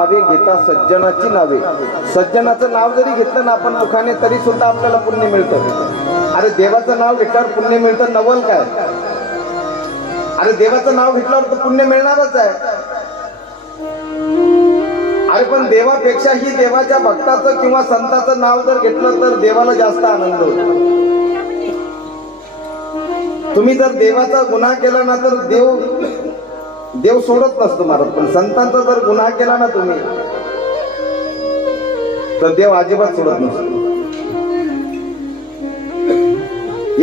भावे घेता सज्जनाची नावे. सज्जनाचं नाव जरी घेतलं ना आपण मुखाने तरी सुद्धा आपल्याला पुण्य मिळतं. अरे देवाचं नाव घेतल्यावर पुण्य मिळतं नवल काय? अरे देवाचं नाव घेतल्यावर तर पुण्य मिळणारच आहे. अरे पण देवापेक्षाही देवाच्या भक्ताचं किंवा संताचं नाव जर घेतलं तर देवाला जास्त आनंद होतो. तुम्ही जर देवाचा गुन्हा केला ना तर देव सोडत नसतो महाराज. पण संतांचा जर गुन्हा केला ना तुम्ही तर देव अजिबात सोडत नसतो.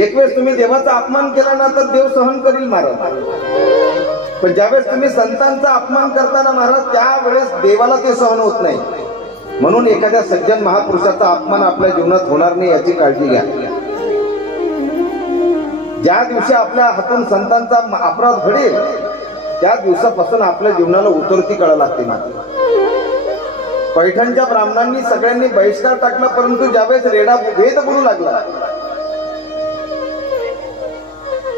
एक वेळेस तुम्ही देवाचा अपमान केला ना तर देव सहन करील महाराज. पण ज्यावेळेस तुम्ही संतांचा अपमान करताना महाराज त्यावेळेस देवाला ते सहन होत नाही. म्हणून एखाद्या सज्जन महापुरुषाचा अपमान आपल्या जीवनात होणार नाही याची काळजी घ्या. ज्या दिवशी आपल्या हातून संतांचा अपराध घडेल त्या दिवसापासून आपल्या जीवनाला उतरती कळा लागते. पैठणच्या ब्राह्मणांनी सगळ्यांनी बहिष्कार टाकला, परंतु ज्यावेळेस रेडा भेद बोलू लागला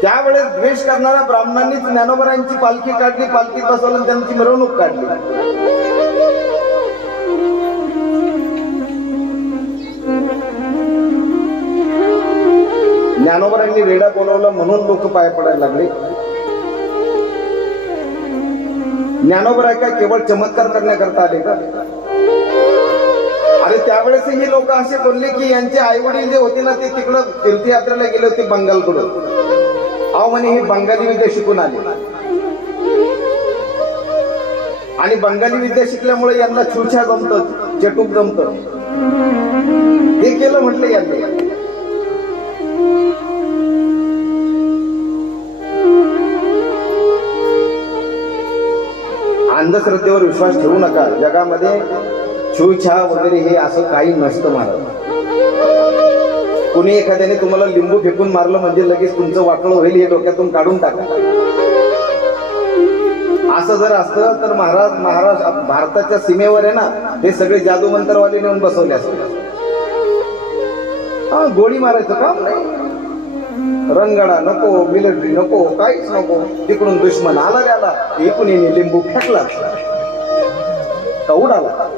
त्यावेळेस द्वेष करणाऱ्या ब्राह्मणांनीच ज्ञानोबरांची पालखी काढली, पालखीत बसवलं, त्यांची मिरवणूक काढली. ज्ञानोबरांनी रेडा बोलवलं म्हणून लोक पाय पडायला लागले. ज्ञानोबराय काय केवळ चमत्कार करण्याकरता आले का? अरे त्यावेळेस ही लोक असे बोलले की यांचे आई वडील जे होते ना ते तिकडं तीर्थयात्रेला गेले होते बंगालकडून. अहो म्हणे हे बंगाली विद्या शिकून आले आणि बंगाली विद्या शिकल्यामुळे यांना छुछा जमतं, चटूक जमतं. हे केलं म्हटलं यांनी. अंधश्रद्धेवर विश्वास ठेवू नका. जगामध्ये छुछा वगैरे हे असं काही नसतं महाराज. कुणी एखाद्याने तुम्हाला लिंबू फेकून मारलं म्हणजे लगेच तुमचं वाटलं होईल हे डोक्यातून काढून टाका. असं जर असतं तर महाराज भारताच्या सीमेवर आहे ना हे सगळे जादूमंतरवाले नेऊन बसवले असते. गोळी मारायचं काम नाही, रंगडा नको, मिलिटरी नको, काहीच नको. तिकडून दुश्मन आला गेला, इकडून लिंबू फेकला का उडाला.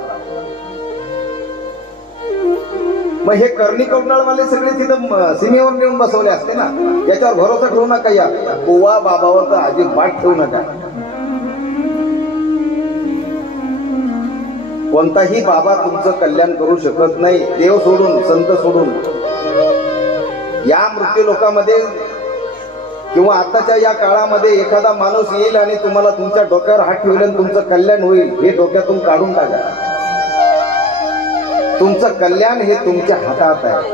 मग हे कर्णी कवटाळवाले सगळे तिथं सीमेवर नेऊन बसवले असते ना. याच्यावर भरोसा ठेवू नका. या गोवा बाबावर तर अजिबात ठेवू नका. कोणताही बाबा तुमचं कल्याण करू शकत नाही. देव सोडून, संत सोडून. या मृत्यू लोकांमध्ये किंवा आताच्या या काळामध्ये एखादा माणूस येईल आणि तुम्हाला तुमच्या डोक्यावर हात ठेवले आणि तुमचं कल्याण होईल हे डोक्यातून काढून टाका. तुमचं कल्याण हे तुमच्या हातात आहे.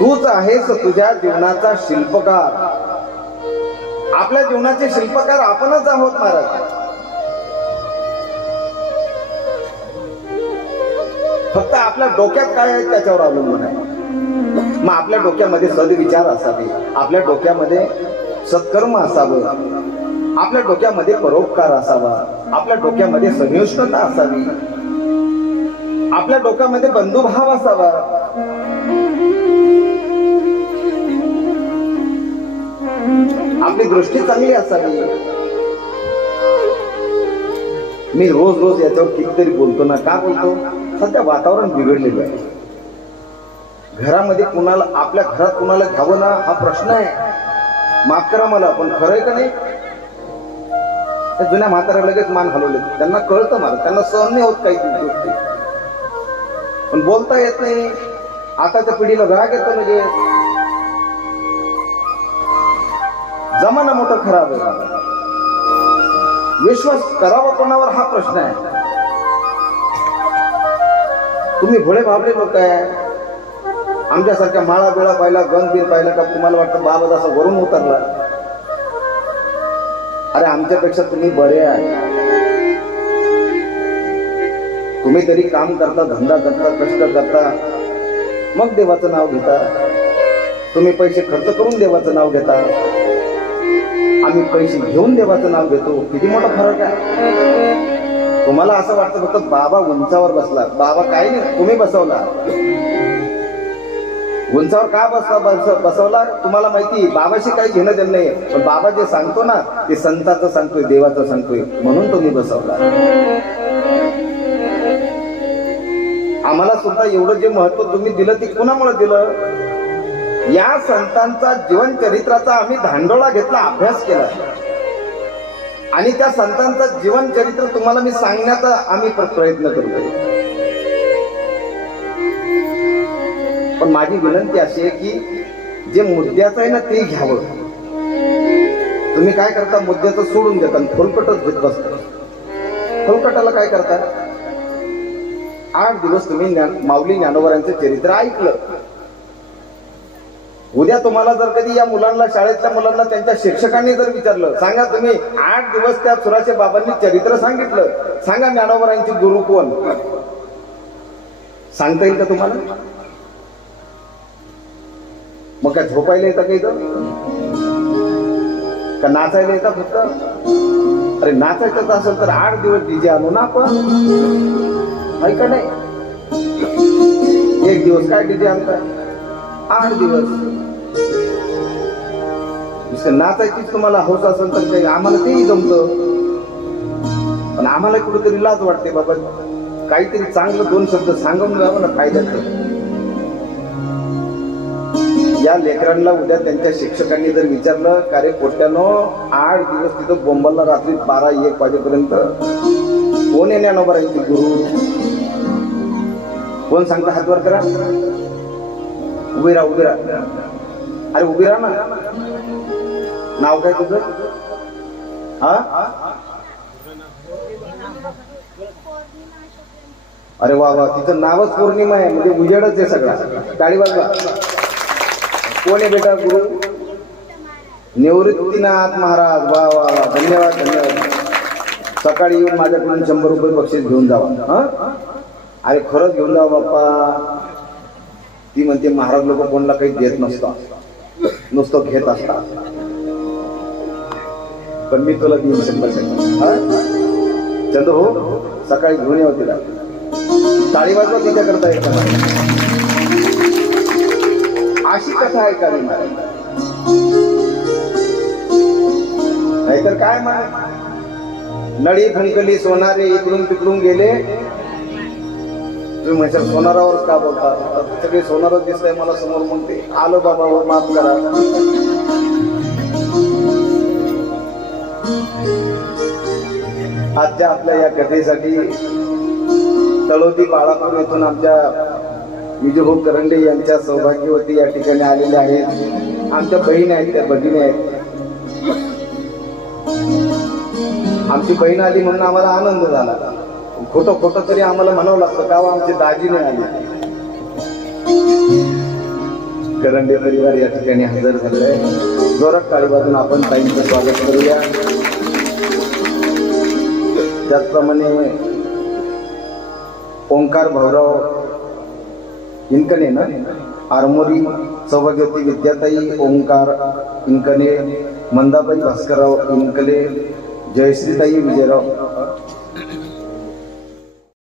तूच आहेस तुझ्या जीवनाचा शिल्पकार. आपल्या जीवनाचे शिल्पकार आपणच आहोत महाराज. फक्त आपल्या डोक्यात काय आहे त्याच्यावर अवलंबून आहे. मग आपल्या डोक्यामध्ये सद्विचार असावे, आपल्या डोक्यामध्ये सत्कर्म असावं, आपल्या डोक्यामध्ये परोपकार असावा, आपल्या डोक्यामध्ये सहिष्णुता असावी, आपल्या डोक्यामध्ये बंधुभाव असावा. आपली दृष्टी चांगली असावी. मी रोज याच्यावर कितीतरी बोलतो ना. का बोलतो? सध्या वातावरण बिघडलेलं आहे. घरामध्ये कुणाला, आपल्या घरात कुणाला घ्यावं ना हा प्रश्न आहे. माफ करा मला, पण खरं आहे का नाही? त्या जुन्या म्हाताऱ्या लगेच मान हलवले. त्यांना कळतं मला, त्यांना सहन नाही होत काही गोष्टी, पण बोलता येत नाही. आताच्या पिढीला राग येतो म्हणजे जमाना मोठा खराब आहे. विश्वास करावा कोणावर हा प्रश्न आहे. तुम्ही भोळे भाबडे लोक आहे. आमच्यासारख्या माळा बिळा पाहिला, गण बिल पाहिला का तुम्हाला वाटतं बाबा जसा वरून उतरला. अरे आमच्यापेक्षा तुम्ही बरे आहे. तुम्ही तरी काम करता, धंदा करता, कष्ट करता, मग देवाचं नाव घेता. तुम्ही पैसे खर्च करून देवाचं नाव घेता, आम्ही पैसे घेऊन देवाचं नाव घेतो. किती मोठा फरक आहे. तुम्हाला असं वाटतं फक्त बाबा उंचावर बसला. बाबा काही नाही, तुम्ही बसवला. उंचावर का बसवला तुम्हाला माहिती, बाबाशी काही घेणं देणं नाही, पण बाबा जे सांगतो ना ते संताचं सांगतोय, देवाचं सांगतोय, म्हणून तुम्ही बसवला. आम्हाला सुद्धा एवढं जे महत्व तुम्ही दिलं ते कुणामुळे दिलं? या संतांचा जीवन चरित्राचा आम्ही धांडोळा घेतला, अभ्यास केला आणि त्या संतांचा जीवन चरित्र तुम्हाला मी सांगण्याचा आम्ही प्रयत्न करतोय. पण माझी विनंती अशी आहे की जे मुद्द्याचं आहे ना ते घ्यावं. तुम्ही काय करता, मुद्द्याचं सोडून देता, खोलकटच घेत बसता. खोलकटाला काय करता? 8 दिवस तुम्ही माऊली ज्ञानोबांचे चरित्र ऐकलं. उद्या तुम्हाला जर कधी या मुलांना, शाळेतल्या मुलांना त्यांच्या शिक्षकांनी जर विचारलं, सांगा तुम्ही 8 दिवस त्या सुराचे बाबांनी चरित्र सांगितलं, सांगा ज्ञानोबांचे गुरु कोण? सांगता येईल का तुम्हाला? मग काय झोपायला येतं का इथं? का नाचायला येतं फक्त? अरे नाचायचं असेल तर 8 दिवस डीजे आणू ना आपण, ऐका नाही. 1 दिवस काय डीजे आणताय? 8 दिवस नाचायचीच तुम्हाला हौस असेल तर काही आम्हाला तेही जमतं, पण आम्हाला कुठेतरी लाज वाटते बाबा. काहीतरी चांगलं 2 शब्द सांगून द्यावं ना फायद्याचं. या लेकरांना उद्या त्यांच्या शिक्षकांनी जर विचारलं, का रे पोट्यानो 8 दिवस तिथं बोंबलला रात्री 12-1 वाजेपर्यंत, कोण आहे ज्ञानोबांचे गुरु? कोण सांगता? हात वर करा. उभी राहा, उभी राहा. अरे उभी राहा ना. नाव काय तुझं? हा, अरे वा वा, तिचं नावच पौर्णिमा आहे, म्हणजे उजेडच आहे सगळा. टाळी वाजवा. कोण आहे बेटा गुरु? निवृत्तीनाथ महाराज. वा वा वा, धन्यवाद धन्यवाद. सकाळी येऊन माझ्याकडून 100 रुपये बक्षीस घेऊन जावा. हा, अरे खरंच घेऊन जावा बाप्पा. ती म्हणते महाराज लोक कोणाला काही देत नसतात, नुसतं घेत असतात, पण मी तुला देईन 100%. चंदू हो, सकाळी घेऊन येऊ तिला. टाळी वाजवा तिच्या करता येत. अशी कथा ऐकावी नाहीतर काय मग नळी फुंकली सोनारे इकडून तिकडून गेले. तुम्ही म्हणजे सोनारावर का बोलता? सगळे सोनारच दिसतंय मला समोर. म्हणते आलो बाबा, हो माफ करा. आजच्या आपल्या या कथेसाठी तळोदी बाळापूर येथून आमच्या विजयभाऊ करंडे यांच्या सौभाग्यवती या ठिकाणी आलेल्या आहेत. आमच्या बहीण आहेत, त्या भगिनी आहेत. आमची बहीण आली म्हणून आम्हाला आनंद झाला. खोटं खोटं तरी आम्हाला म्हणावं लागतं का आमची दाजी नाही आली. करंडे परिवार या ठिकाणी हजर झालेला आहे. जोरात टाळी वाजून आपण ताईंचं स्वागत करूया. त्याचप्रमाणे ओंकार भाऊराव इंकणे ना, आरमोरी सौभाग्यवती विद्याताई ओंकार इंकणे, मंदाबाई भास्करराव इंकले, जयश्रीताई विजयराव